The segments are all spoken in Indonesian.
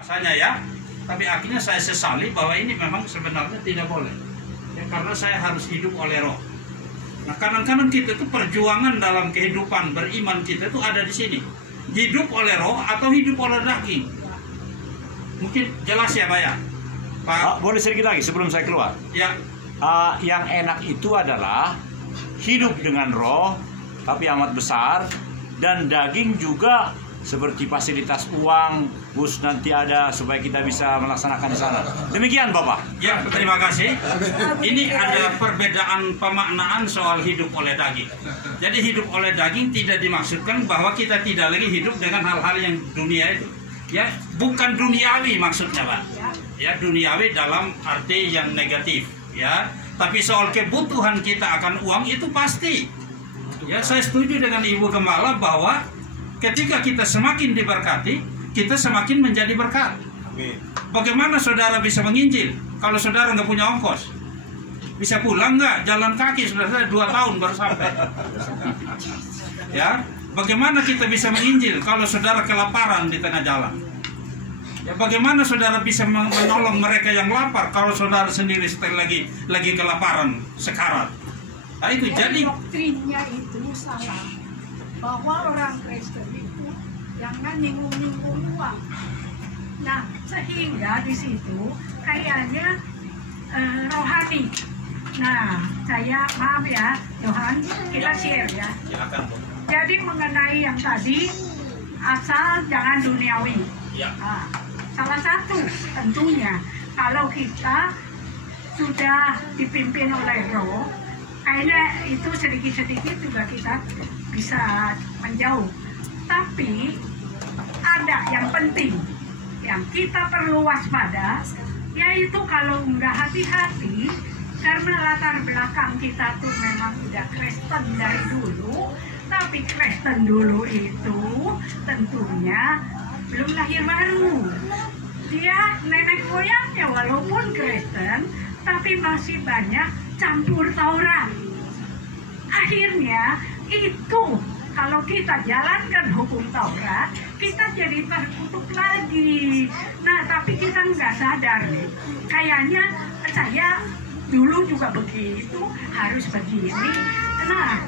Rasanya ya, tapi akhirnya saya sesali bahwa ini memang sebenarnya tidak boleh. Ya, karena saya harus hidup oleh roh. Nah, kadang-kadang kita itu perjuangan dalam kehidupan beriman kita itu ada di sini. Hidup oleh roh atau hidup oleh daging. Mungkin jelas ya, Pak ya? Pak, boleh sedikit lagi sebelum saya keluar. Ya. Yang enak itu adalah hidup dengan roh, tapi amat besar, dan daging juga seperti fasilitas uang, bus nanti ada supaya kita bisa melaksanakan di sana. Demikian Bapak. Ya, terima kasih. Ini ada perbedaan pemaknaan soal hidup oleh daging. Jadi hidup oleh daging tidak dimaksudkan bahwa kita tidak lagi hidup dengan hal-hal yang dunia itu. Ya, bukan duniawi maksudnya, Pak. Ya, duniawi dalam arti yang negatif, ya. Tapi soal kebutuhan kita akan uang itu pasti. Ya, saya setuju dengan Ibu Gembala bahwa ketika kita semakin diberkati, kita semakin menjadi berkat. Bagaimana saudara bisa menginjil kalau saudara nggak punya ongkos? Bisa pulang nggak? Jalan kaki sudah 2 tahun baru sampai. Ya, bagaimana kita bisa menginjil kalau saudara kelaparan di tengah jalan? Ya, bagaimana saudara bisa menolong mereka yang lapar kalau saudara sendiri lagi kelaparan sekarat? Nah, itu jadi doktrinnya itu salah. Bahwa orang Kristen itu jangan nyinggung-nyinggung uang. Nah, sehingga di situ kayaknya rohani. Nah, saya maaf ya, Johan, kita share ya. Jadi mengenai yang tadi, asal jangan duniawi. Nah, salah satu tentunya kalau kita sudah dipimpin oleh roh, kayaknya itu sedikit-sedikit juga kita bisa menjauh. Tapi ada yang penting yang kita perlu waspada, yaitu kalau nggak hati-hati, karena latar belakang kita tuh memang udah Kristen dari dulu. Tapi Kristen dulu itu tentunya belum lahir baru. Dia nenek moyangnya walaupun Kristen, tapi masih banyak campur Taurat. Akhirnya itu kalau kita jalankan hukum Taurat, kita jadi terkutuk lagi. Nah, tapi kita nggak sadar nih. Kayaknya saya dulu juga begitu, harus begini. Nah,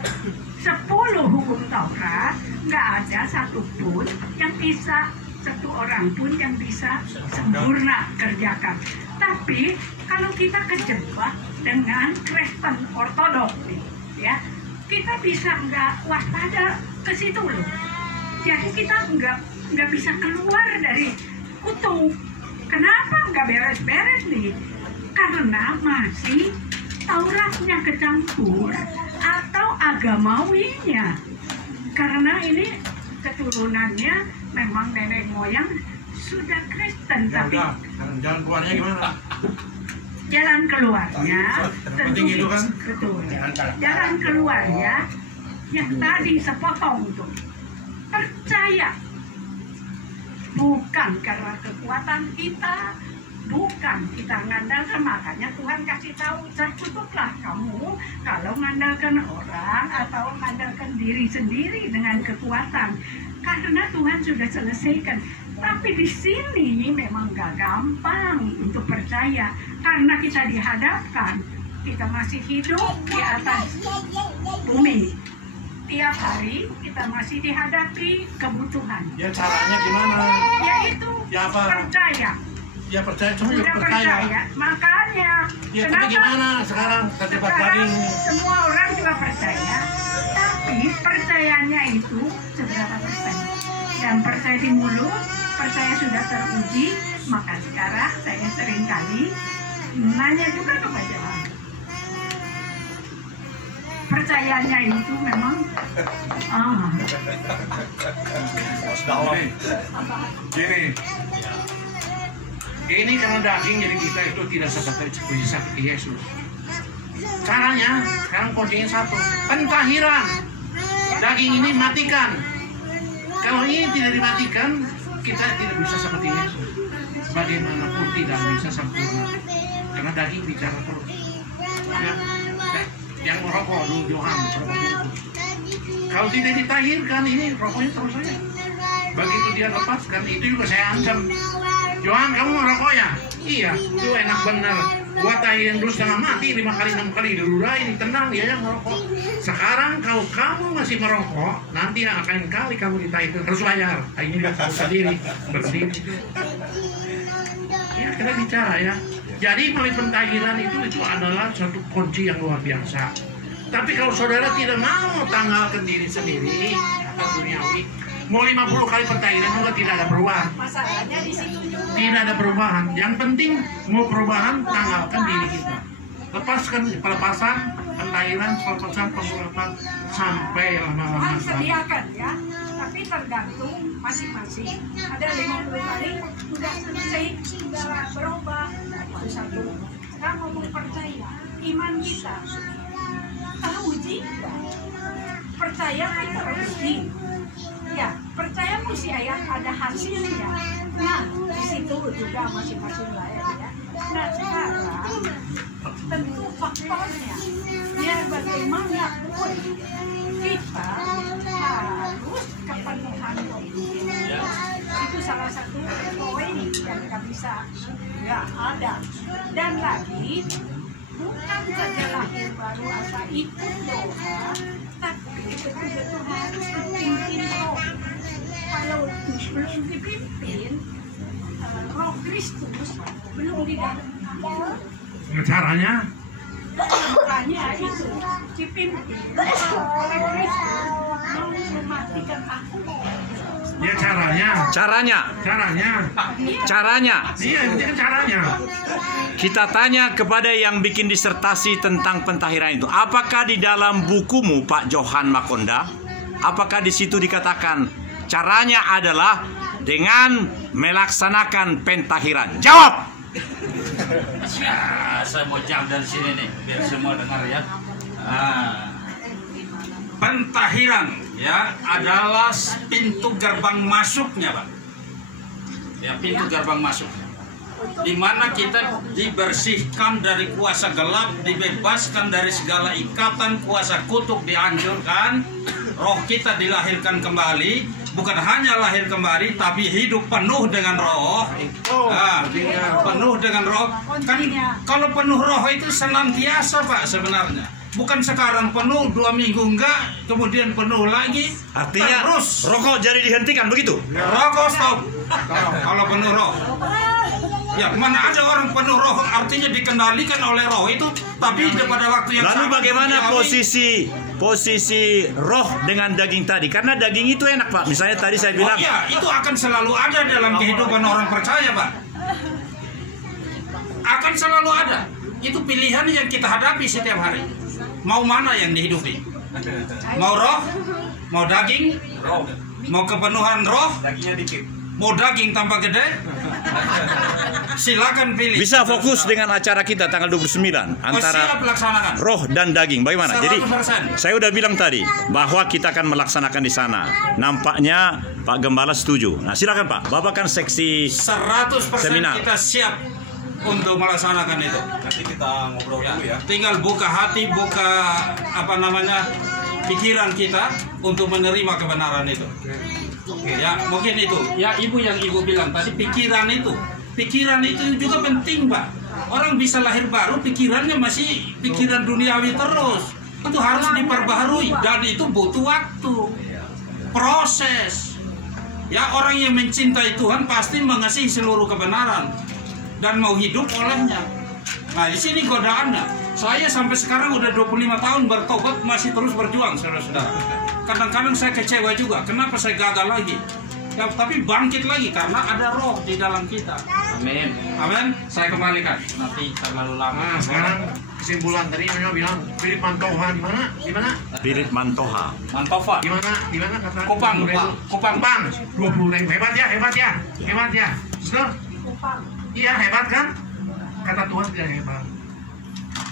10 hukum Taurat nggak ada satupun yang bisa, satu orang pun yang bisa sempurna kerjakan. Tapi kalau kita kejebak dengan Kristen Ortodoks, ya, kita bisa nggak waspada ke situ loh. Jadi kita nggak bisa keluar dari kutu. Kenapa nggak beres-beres nih? Karena masih Tauratnya kecampur atau agamawinya. Karena ini keturunannya memang nenek moyang sudah Kristen, tapi jalan keluarnya gimana? Jalan keluarnya tentu itu kan? betul. Jalan keluarnya yang tadi sepotong tuh, percaya, bukan karena kekuatan kita, bukan kita ngandalkan. Makanya Tuhan kasih tahu, terkutuplah kamu kalau ngandalkan orang atau ngandalkan diri sendiri dengan kekuatan, karena Tuhan sudah selesaikan. Tapi di sini memang gak gampang untuk percaya, karena kita dihadapkan, kita masih hidup di atas bumi. Tiap hari kita masih dihadapi kebutuhan. Ya caranya gimana? Yaitu Ya apa? percaya. Ya percaya, cuma Sudah percaya. Makanya Ya tapi gimana sekarang terjebak lagi? Semua orang juga percaya, tapi percayanya itu seberapa persen? Dan percaya di mulut, percaya sudah teruji. Maka sekarang saya sering kali nanya juga kepada orang, percayanya itu memang Gini karena daging, jadi kita itu tidak seperti Yesus. Caranya sekarang kuncinya satu, pentahiran. Daging ini matikan. Kalau ini tidak dimatikan, kita tidak bisa seperti Yesus. Bagaimanapun tidak bisa sempurna, karena daging bicara terus. Ya, yang merokok dulu Johan, kalau tidak ditahirkan ini rokoknya terus saja. Begitu dia lepaskan, itu juga saya ancam. Johan, kamu merokok ya? Iya, itu enak bener. Gua tahirin dulu setengah mati, 5 kali 6 kali dilurain, tenang dia yang merokok. Sekarang kalau kamu masih merokok, nanti akan kali kamu ditahirin harus bayar. Ini nggak tahu sendiri, berdiri. Ya kita bicara ya. Jadi melalui pentahiran itu adalah suatu kunci yang luar biasa. Tapi kalau saudara tidak mau tanggalkan diri sendiri atau duniawi, mau 50 kali pentahiran juga tidak ada perubahan. Masalahnya di situ juga. Tidak ada perubahan. Yang penting mau perubahan, tanggalkan diri kita. Lepaskan pelepasan, pentahiran, pelepasan, pemulapan sampai lama-lama. Tuhan sediakan ya, tapi tergantung masing-masing. Ada 50 kali sudah selesai, sudah berubah. Itu satu. Sekarang ngomong percaya, iman kita teruji enggak? Percaya kita uji. Ya, percaya mesti ada hasilnya. Nah, di situ juga masing-masing lain ya. Nah, sekarang tentu faktornya, biar bagaimanapun kita harus kepenuhan roh. Itu salah satu poin yang kita bisa nggak ada. Dan lagi bukan saja lahir baru asal ikut doa, tapi betul-betul harus dipimpin roh. Kalau belum dipimpin, roh Kristus belum di dalam kamu. Caranya? Makanya itu dipimpin oleh Kristus mau mematikan aku. Ya caranya. Iya, itu kan caranya. Kita tanya kepada yang bikin disertasi tentang pentahiran itu, apakah di dalam bukumu Pak Johan Makonda, apakah di situ dikatakan caranya adalah dengan melaksanakan pentahiran? Jawab. Ya, saya mau jawab dari sini nih, biar semua dengar ya. Pentahiran ya adalah pintu gerbang masuknya, Pak. Ya, pintu gerbang masuk. Di mana kita dibersihkan dari kuasa gelap, dibebaskan dari segala ikatan, kuasa kutuk dihancurkan, roh kita dilahirkan kembali, bukan hanya lahir kembali, tapi hidup penuh dengan roh. Penuh dengan roh. Kan kalau penuh roh itu senantiasa, Pak, sebenarnya. Bukan sekarang penuh, 2 minggu enggak, kemudian penuh lagi. Artinya terus rokok jadi dihentikan begitu? Rokok stop. Kalau penuh roh. Ya, mana ada orang penuh roh artinya dikendalikan oleh roh itu, tapi pada waktu yang lalu sama bagaimana posisi roh dengan daging tadi? Karena daging itu enak, Pak. Misalnya tadi saya bilang, iya, itu akan selalu ada dalam kehidupan orang percaya, Pak. Akan selalu ada. Itu pilihan yang kita hadapi setiap hari. Mau mana yang dihidupi? Mau roh? Mau daging? Mau kepenuhan roh? Dagingnya dikit. Mau daging tambah gede? Silakan pilih. bisa fokus dengan acara kita tanggal 29 antara siap laksanakan. roh dan daging. Bagaimana? Jadi 100%. saya udah bilang tadi bahwa kita akan melaksanakan di sana. Nampaknya Pak Gembala setuju. Nah, silakan Pak. Bapak kan seksi 100% seminar. kita siap untuk melaksanakan itu. Nanti kita ngobrol dulu ya. Tinggal buka hati, buka pikiran kita untuk menerima kebenaran itu. Ya, mungkin itu. Ya, ibu yang ibu bilang tadi, pikiran itu juga penting, Pak. Orang bisa lahir baru, pikirannya masih pikiran duniawi terus. Itu harus diperbaharui dan itu butuh waktu, proses. Ya, orang yang mencintai Tuhan pasti mengasihi seluruh kebenaran dan mau hidup olehnya. Nah, di sini godaannya. Saya sampai sekarang udah 25 tahun bertobat, masih terus berjuang, saudara-saudara. Kadang-kadang saya kecewa juga, kenapa saya gagal lagi? Ya, tapi bangkit lagi karena ada roh di dalam kita. Amin. Amin. Saya kembalikan. Nanti terlalu lama. Nah, sekarang kesimpulan tadi Nyonya bilang Philip Mantoha di mana? Di mana? Philip Mantoha. Mantova. Di mana? Di mana kata? Kupang. 20.000. Hebat ya. Sudah? Iya, hebat kan? Kata Tuhan tidak hebat.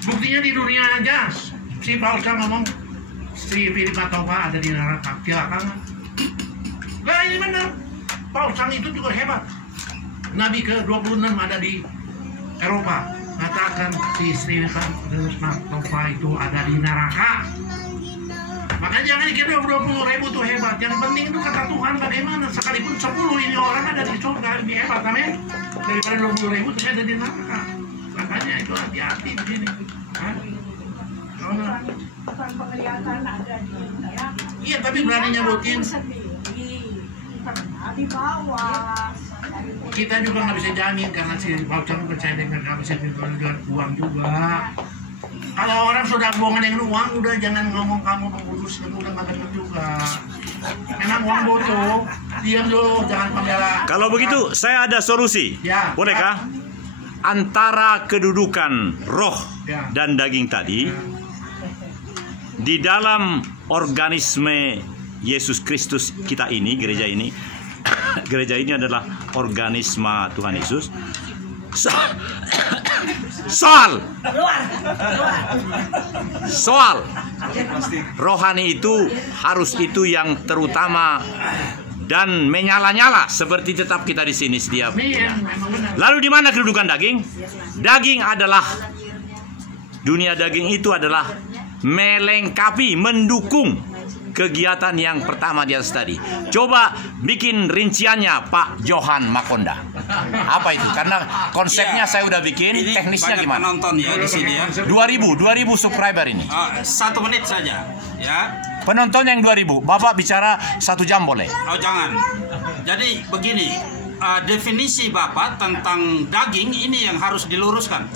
Buktinya di dunia aja. Si Paulus ngomong si Philip Mantoha ada di neraka. Silakan. Nah, ini benar. Paulus itu juga hebat. Nabi ke-26 ada di Eropa. Katakan si Philip Mantoha itu ada di neraka. Makanya jangan dikira 20.000 tuh hebat. Yang penting itu kata Tuhan bagaimana. Sekalipun 10 ini orang ada di surga lebih hebat, amin. daripada 20.000 ternyata di neraka. Makanya itu hati-hati di sini. Bukan penglihatan ada di neraka. Iya, tapi berani nyebutin. Sendiri pernah dibawa. Kita juga nggak bisa jamin karena si voucher percaya dengan kami dengan uang juga. Kalau orang sudah bohongan dengan uang, udah jangan ngomong kamu mengurus, udah nggak benar juga. Memang uang butuh, diam dulu, jangan membela. Kalau begitu, saya ada solusi. Ya. Bolehkah? Antara kedudukan roh Ya. dan daging tadi, di dalam organisme Yesus Kristus kita ini, gereja ini, gereja ini adalah organisme Tuhan Yesus. Soal rohani itu harus itu yang terutama dan menyala-nyala seperti tetap kita di sini setiap. Lalu di mana kedudukan daging? Daging adalah dunia daging itu adalah melengkapi, mendukung kegiatan yang pertama di atas tadi. Coba bikin rinciannya Pak Johan Makonda. Apa itu? Karena konsepnya saya udah bikin, Ini teknisnya banyak gimana? penonton ya di sini ya. 2000 subscriber ini. 1 menit saja ya. Penonton yang 2000, Bapak bicara 1 jam boleh? Oh jangan. Jadi begini, definisi Bapak tentang daging ini yang harus diluruskan.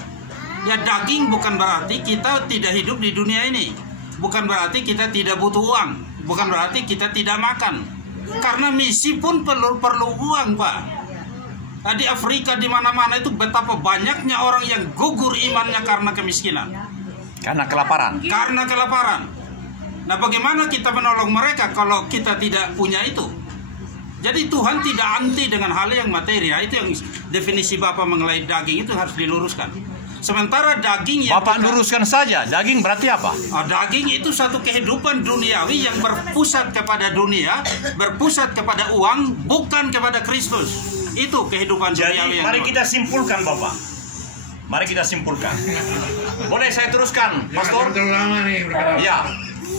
Ya daging bukan berarti kita tidak hidup di dunia ini. Bukan berarti kita tidak butuh uang. Bukan berarti kita tidak makan. Karena misi pun perlu uang, Pak. Di Afrika di mana-mana itu betapa banyaknya orang yang gugur imannya karena kemiskinan. Karena kelaparan. Karena kelaparan. Nah, bagaimana kita menolong mereka kalau kita tidak punya itu? Jadi Tuhan tidak anti dengan hal yang materi. Itu yang definisi Bapak mengenai daging itu harus diluruskan. Sementara daging yang Bapak luruskan saja, daging berarti apa? daging itu satu kehidupan duniawi yang berpusat kepada dunia, berpusat kepada uang, bukan kepada Kristus. Itu kehidupan duniawi Jadi yang mari kita simpulkan Bapak. Mari kita simpulkan. Boleh saya teruskan, Pastor? Terlalu lama nih berkata. Ya,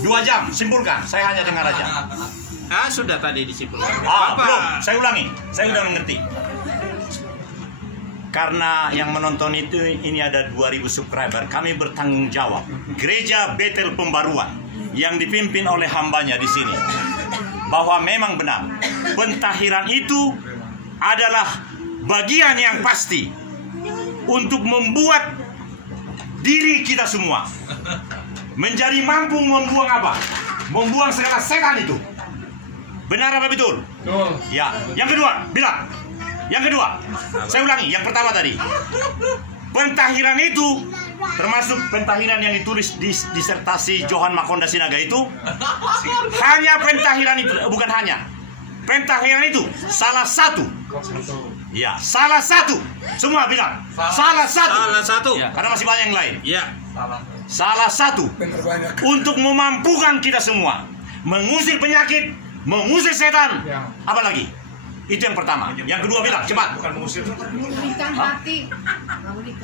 2 jam, simpulkan. Saya hanya dengar aja. sudah tadi disimpulkan. Belum, saya ulangi. Saya udah mengerti. Karena yang menonton itu ini ada 2000 subscriber, kami bertanggung jawab. Gereja Betel Pembaruan yang dipimpin oleh hambanya di sini, bahwa memang benar pentahiran itu adalah bagian yang pasti untuk membuat diri kita semua menjadi mampu membuang apa? Membuang segala setan itu. Benar apa betul? Betul. Ya. Yang kedua, bilang. Yang kedua, saya ulangi, yang pertama tadi. Pentahiran itu, termasuk pentahiran yang ditulis di disertasi Johan Makonda Sinaga itu, hanya pentahiran itu, bukan hanya. Pentahiran itu salah satu. Ya, salah satu. Semua bilang, salah satu. Salah satu. Ya, karena masih banyak yang lain. Ya. Salah satu. Untuk memampukan kita semua mengusir penyakit, mengusir setan. Apa lagi? Itu yang pertama. Yang kedua bilang, cepat.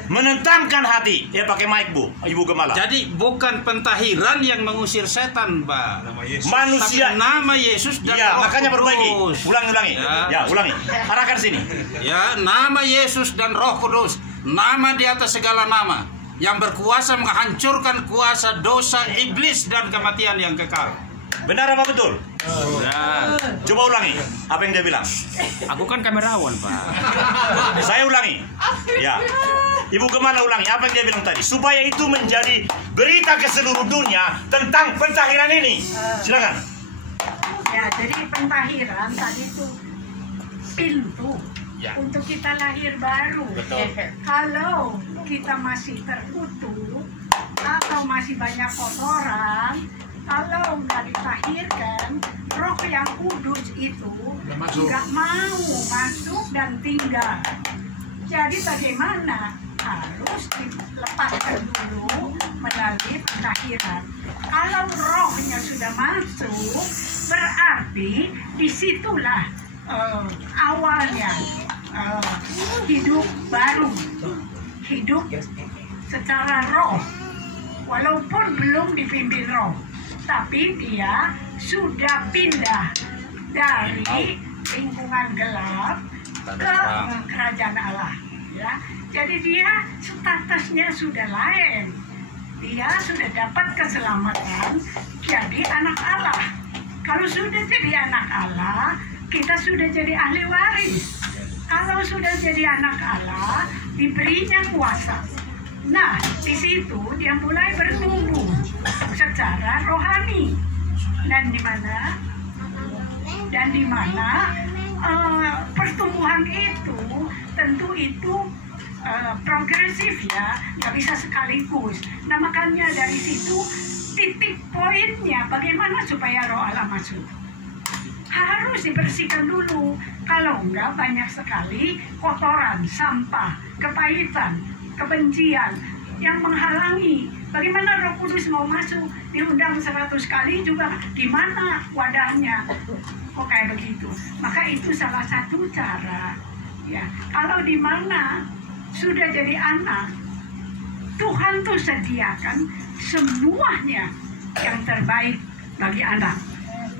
Menentangkan hati. Ya pakai mic, Bu. Ibu Gemala. Jadi bukan pentahiran yang mengusir setan, Pak. Manusia. Tapi nama Yesus dan Ya, Roh makanya perbaiki. Kudus. Ulangi. Ya, ulangi. Arahkan sini. Ya, nama Yesus dan Roh Kudus, nama di atas segala nama, yang berkuasa menghancurkan kuasa dosa iblis dan kematian yang kekal. Benar apa betul? Ya. Coba ulangi. Apa yang dia bilang? Aku kan kamerawan, Pak. Saya ulangi. Ya. Ibu Gemala ulangi. Apa yang dia bilang tadi? Supaya itu menjadi berita ke seluruh dunia tentang pentahiran ini. Silakan. Ya, jadi pentahiran tadi itu pintu untuk kita lahir baru. Kalau kita masih terkutuk atau masih banyak kotoran, kalau nggak ditahirkan, Roh yang Kudus itu nggak mau masuk dan tinggal. Jadi bagaimana? Harus dilepaskan dulu melalui pentahiran. Kalau rohnya sudah masuk, berarti disitulah awalnya hidup baru, hidup secara roh, walaupun belum dipimpin roh, tapi dia sudah pindah dari lingkungan gelap ke kerajaan Allah, ya. Jadi dia statusnya sudah lain. Dia sudah dapat keselamatan jadi anak Allah. Kalau sudah jadi anak Allah, kita sudah jadi ahli waris. Kalau sudah jadi anak Allah, diberinya kuasa. Nah, di situ dia mulai bertumbuh secara rohani. Dan di mana pertumbuhan itu tentu itu progresif, ya, nggak bisa sekaligus. Nah, makanya dari situ titik poinnya bagaimana supaya roh Allah masuk. Harus dibersihkan dulu. Kalau enggak, banyak sekali kotoran, sampah, kepahitan, kebencian yang menghalangi. Bagaimana Roh Kudus mau masuk? Diundang 100 kali juga gimana wadahnya? Kok kayak begitu? Maka itu salah satu cara. Ya, kalau di mana sudah jadi anak, Tuhan tuh sediakan semuanya yang terbaik bagi anak.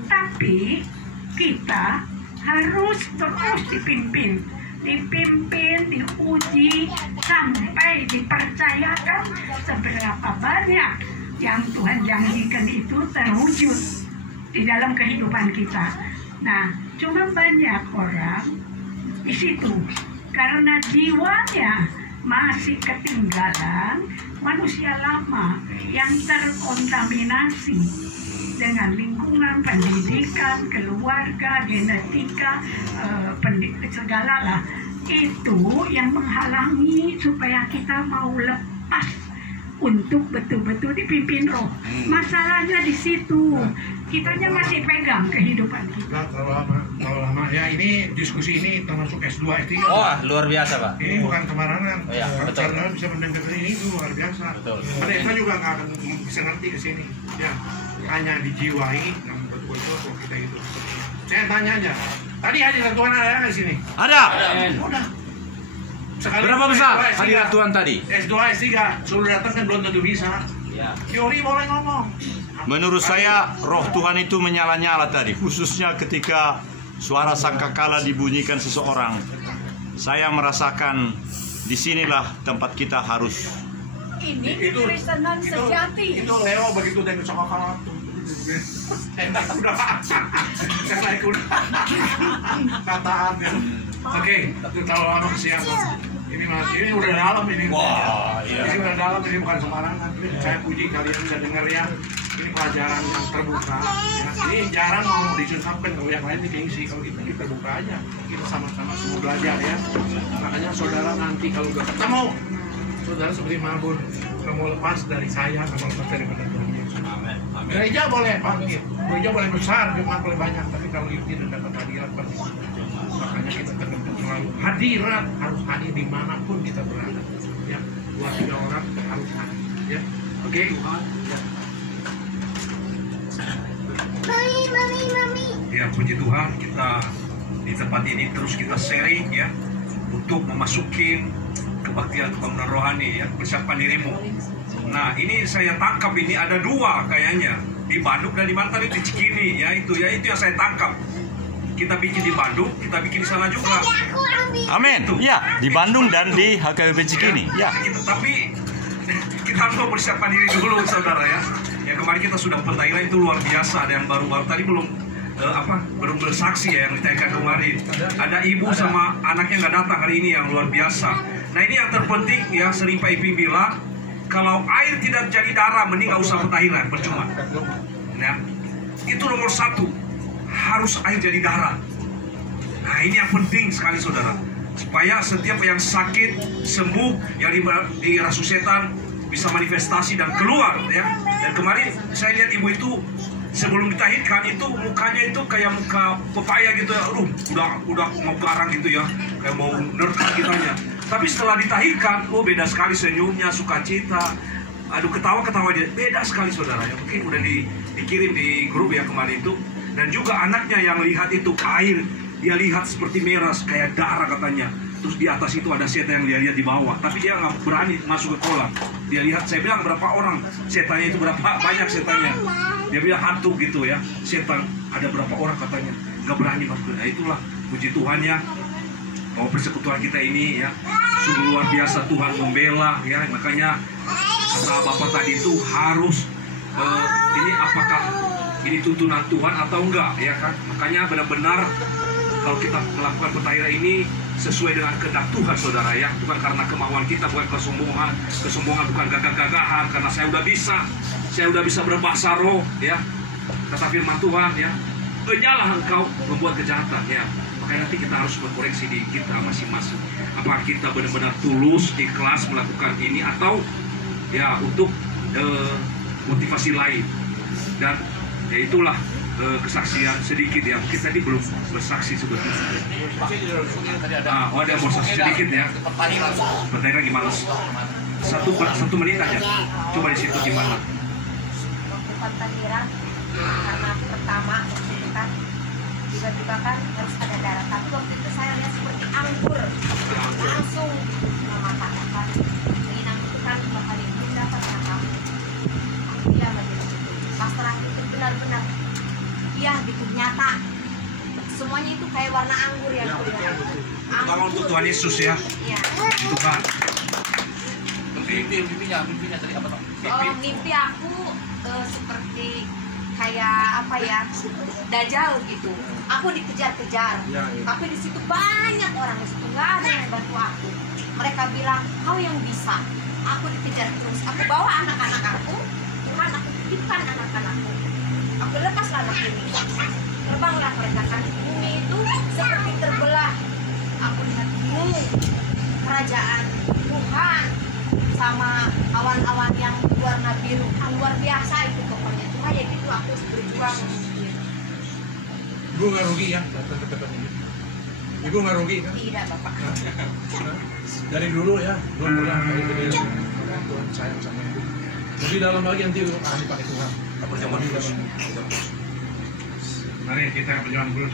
Tapi kita harus terus dipimpin, diuji sampai dipercayakan seberapa banyak yang Tuhan janjikan itu terwujud di dalam kehidupan kita. Nah, cuma banyak orang di situ karena jiwanya masih ketinggalan manusia lama yang terkontaminasi dengan lingkungan, pendidikan, keluarga, genetika, segala lah. Itu yang menghalangi supaya kita mau lepas untuk betul-betul dipimpin roh. Masalahnya di situ. Kitanya masih pegang kehidupan kita. Kalau lama ya, ini diskusi ini termasuk S2, S3. Wah, luar biasa, Pak. Ini bukan kembarangan. Oh, ya, betul. Karena bisa mendengar ini itu luar biasa. Betul. Mereka juga nggak akan bisa ngerti ke sini. Ya, hanya dijiwai yang betul-betul kok kita itu. Saya tanya aja. Tadi hadirat Tuhan ada nggak di sini? Ada. Udah. Sekali Berapa besar S2, S3. hadirat Tuhan tadi? S2, S3. Suruh datang kan belum tentu bisa. Ya. Teori boleh ngomong. Menurut saya roh Tuhan itu menyala-nyala tadi, khususnya ketika suara sangkakala dibunyikan seseorang. Saya merasakan disinilah tempat kita harus. Ini kekristenan sejati. Itu Leo begitu dari sangkakala tuh. Enak udah. Saya naik udah. Kataan ya. Oke, itu terlalu lama kesiangan. Ini udah dalam ini. Wah, iya. Ini udah dalam, ini bukan sembarangan. Saya puji kalian bisa dengar ya. Ini pelajaran yang terbuka. Ya. Ini jarang mau diungkapkan, kalau yang lain ini gengsi. Kalau kita terbuka aja, kita sama-sama semua belajar ya. Makanya saudara nanti kalau udah ketemu, saudara seperti Mabur, nggak mau lepas dari saya, nggak mau lepas dari Tuhan Yesus. Amin. Amin. Gereja boleh bangkit, gereja boleh besar, jemaat boleh banyak, tapi kalau itu tidak dapat hadirat pasti. Makanya kita tergantung selalu hadirat, harus hadir dimanapun kita berada. Ya, 2-3 orang harus hadir. Ya, oke. Ya. Ya, puji Tuhan, kita di tempat ini terus kita sharing ya untuk memasukin kebaktian kebangunan rohani ya, persiapkan dirimu. Nah, ini saya tangkap ini ada 2 kayaknya di Bandung dan di Banten, di Cikini ya, itu yang saya tangkap. Kita bikin di Bandung, kita bikin di sana juga. Amin. Ya, di Bandung dan di HKBP Cikini. Ya. Tapi kita harus mempersiapkan diri dulu, saudara ya. Ya, kemarin kita sudah pentahira itu luar biasa. Ada yang baru-baru tadi belum bersaksi ya, yang ditayangkan kemarin. Ada ibu sama anaknya nggak datang hari ini, yang luar biasa. Nah, ini yang terpenting ya, sering Pak Iping bilang, kalau air tidak jadi darah, mending nggak usah pentahira, percuma. Ya, itu nomor 1. Harus air jadi darah. Nah, ini yang penting sekali saudara, supaya setiap yang sakit sembuh, yang dirasuh setan bisa manifestasi dan keluar ya. Dan kemarin saya lihat ibu itu sebelum ditahirkan itu mukanya itu kayak muka pepaya gitu ya, udah mau garang gitu ya, kayak mau nerka kitanya. Tapi setelah ditahirkan, beda sekali senyumnya, sukacita, ketawa dia, beda sekali saudara ya. Mungkin udah dikirim di grup ya kemarin itu. Dan juga anaknya yang lihat itu air, dia lihat seperti merah kayak darah katanya. Terus di atas itu ada setan yang dia lihat di bawah, tapi dia nggak berani masuk ke kolam. Dia lihat, saya bilang berapa orang setannya itu, berapa banyak setannya. Dia bilang hantu gitu ya, setan ada berapa orang katanya, nggak berani masuk. Nah, itulah puji Tuhan ya. bahwa persekutuan kita ini ya sungguh luar biasa, Tuhan membela ya. Makanya kata Bapak tadi itu harus ini apakah ini tuntunan Tuhan atau enggak ya kan. Makanya benar-benar kalau kita melakukan pentahiran ini sesuai dengan kehendak Tuhan, saudara ya. Bukan karena kemauan kita, bukan kesombongan. Kesombongan bukan gagah-gagahan karena saya udah bisa berbahasa roh ya. Kata firman Tuhan ya, enyalah engkau membuat kejahatan ya. Makanya nanti kita harus mengkoreksi diri kita masing-masing. Apakah kita benar-benar tulus, ikhlas melakukan ini atau ya untuk motivasi lain. Dan ya itulah kesaksian sedikit ya. Mungkin tadi belum bersaksi sebetulnya. Ada bersaksi sedikit ya. Pertanyaan gimana? Satu menit aja. Coba di situ gimana? Waktu pentahiran karena pertama itu kan tiba-tiba kan harus ada darah, tapi waktu itu saya lihat seperti anggur langsung mematakan kan. Inang itu kan bakal itu dapat kakak. Iya begitu. Pas terakhir itu benar-benar iya gitu nyata. Semuanya itu kayak warna anggur yang kelihatan. Kalau untuk Tuhan Yesus ya. Iya. Tuhan. Mimpinya tadi apa? Oh, mimpi aku seperti kayak apa ya, Dajjal gitu. Aku dikejar-kejar, tapi di situ banyak orang, di situ nggak ada yang bantu aku. Mereka bilang kau yang bisa. Aku dikejar terus. Aku bawa anak-anak aku, Tuhan aku titipkan anak-anakku. Aku lepaslah anak ini. Terbanglah mereka kan. Bumi itu seperti terbelah. Aku lihat bingung. Kerajaan Tuhan sama awan-awan yang warna biru, luar biasa itu pokoknya. Cuma ya gitu aku berjuang. Ibu nggak rugi ya datang ke tempat ini? Ibu nggak rugi kan? Tidak Bapak. Dari dulu ya, belum pernah kayak gini. Tuhan sayang sama ibu. Lebih dalam lagi nanti dipakai Tuhan. Berjalan terus. Mari kita berjalan terus.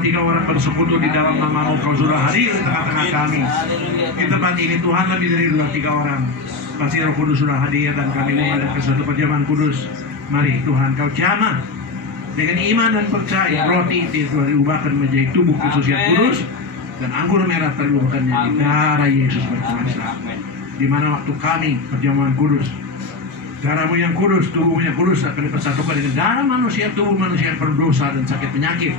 2-3 orang bersekutu di dalam nama-Mu, Kau sudah hadir di tengah-tengah kami. Di tempat ini Tuhan, lebih dari 2-3 orang. Pasti Roh Kudus sudah hadir dan kami mengadakan suatu perjamuan kudus. Mari Tuhan, Kau jamah dengan iman dan percaya. Roti itu diubahkan menjadi tubuh Kristus yang kudus, dan anggur merah terubahkan menjadi darah Yesus berkuasa. Di mana waktu kami perjamuan kudus, darah-Mu yang kudus, tubuh-Mu yang kudus akan dipersatukan dengan darah manusia, tubuh manusia yang berdosa dan sakit penyakit.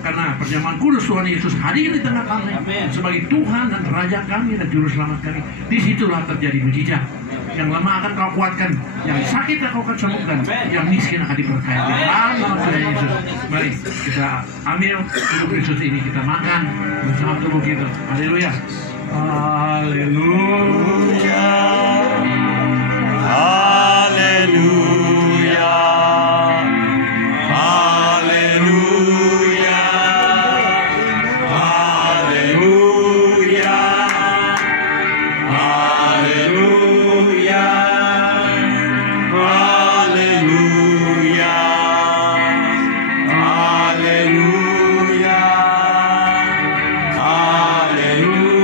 Karena perjamuan kudus Tuhan Yesus hadir di tengah kami sebagai Tuhan dan Raja kami dan Juru Selamat kami. Disitulah terjadi mujizat. Yang lemah akan Kau kuatkan, yang sakit Kau akan sembuhkan, yang miskin akan diberkati. Dalam nama Yesus. Mari kita ambil tubuh Kristus ini, kita makan bersama tubuh kita. Haleluya. Haleluya. Haleluya. Haleluya. Haleluya. Haleluya. Haleluya. Haleluya. Haleluya.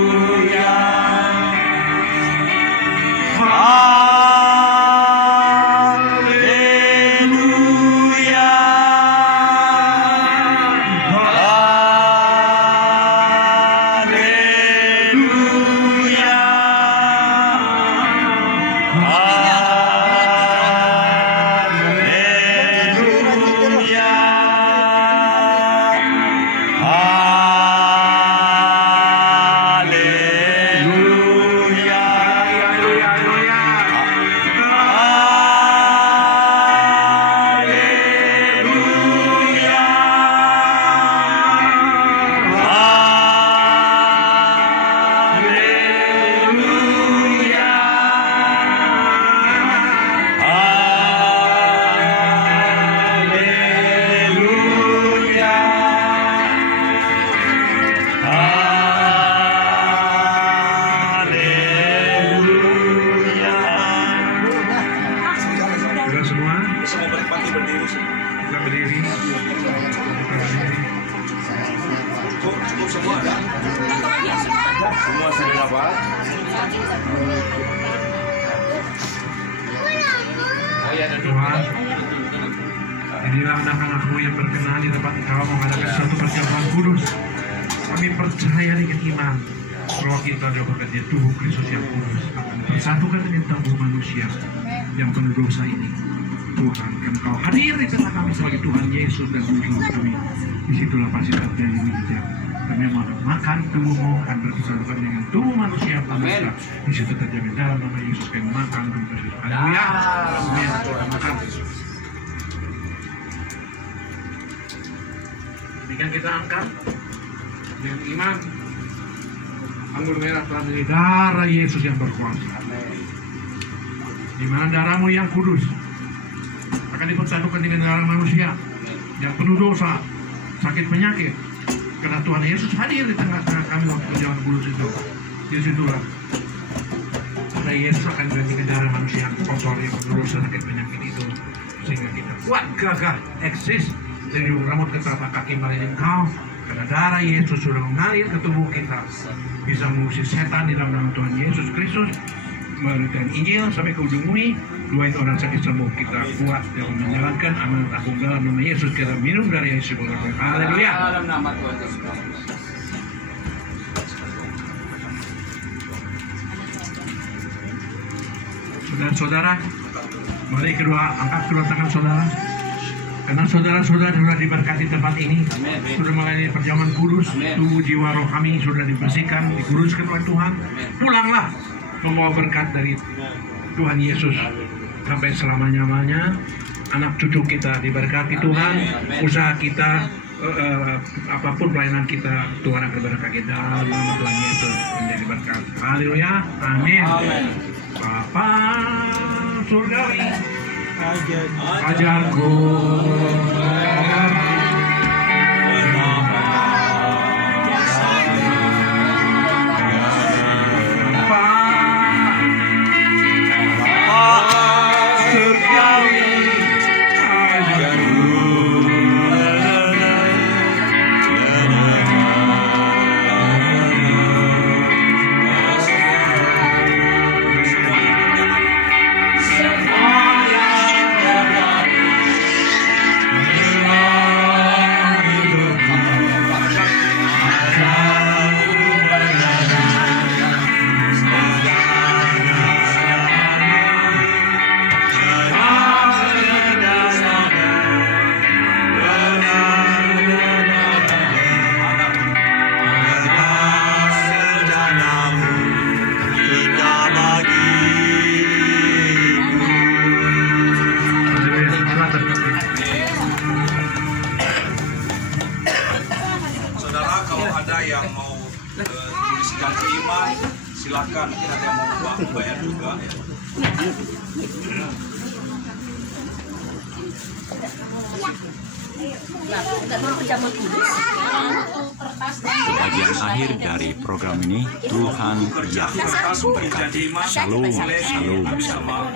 Semua sudah dapat. Tuhan, inilah anak-anak-Mu yang berkenan di tempat Kau mengadakan suatu perjamuan kudus. Kami percaya dengan iman bahwa kita adalah bekerja tubuh Kristus yang kudus, akan bersatukan dengan tubuh manusia yang penuh dosa ini. Tuhan, karena Kau hadir di tengah kami sebagai Tuhan Yesus dan Juru Selamat kami. Disitulah pasti terjadi mujizat. Kami mau makan tubuh-Mu akan bersatukan dengan tubuh manusia. Amin. Di situ terjamin dalam nama Yesus kami makan tubuh Kristus. Haleluya. Amin. Makan. Demikian kita angkat dengan iman. Anggur merah telah menjadi darah Yesus yang berkuasa. Di mana darah-Mu yang kudus akan dipersatukan dengan darah manusia yang penuh dosa, sakit penyakit. Karena Tuhan Yesus hadir di tengah-tengah kami waktu perjamuan kudus itu. Di situlah darah Yesus akan menggantikan darah manusia yang kotor, yang penuh dosa, sakit penyakit itu, sehingga kita kuat, gagah, eksis dari rambut ke telapak kaki melayani Engkau. Karena darah Yesus sudah mengalir ke tubuh kita, bisa mengusir setan di dalam nama Tuhan Yesus Kristus. Memberikan Injil sampai ke ujung bumi, doain orang sakit sembuh. Kita kuat dalam menjalankan amanat agung dalam nama Yesus. Kita minum dari Yesus. Haleluya. Dalam nama Tuhan Yesus. Saudara-saudara, mari angkat kedua tangan saudara. Karena saudara-saudara sudah diberkati tempat ini, sudah melayani perjamuan kudus, tubuh jiwa roh kami sudah dibersihkan, dikuduskan oleh Tuhan. Pulanglah membawa berkat dari Tuhan Yesus sampai selama-lamanya. Anak cucu kita diberkati Tuhan, usaha kita, apapun pelayanan kita, Tuhan akan berkati dalam nama Tuhan Yesus menjadi berkat. Haleluya, amin. Bapa surgawi, ajarku mungkin ada yang mau uang bayar juga ya. Bagian akhir dari program ini Tuhan Yesus memberkati. Shalom, shalom.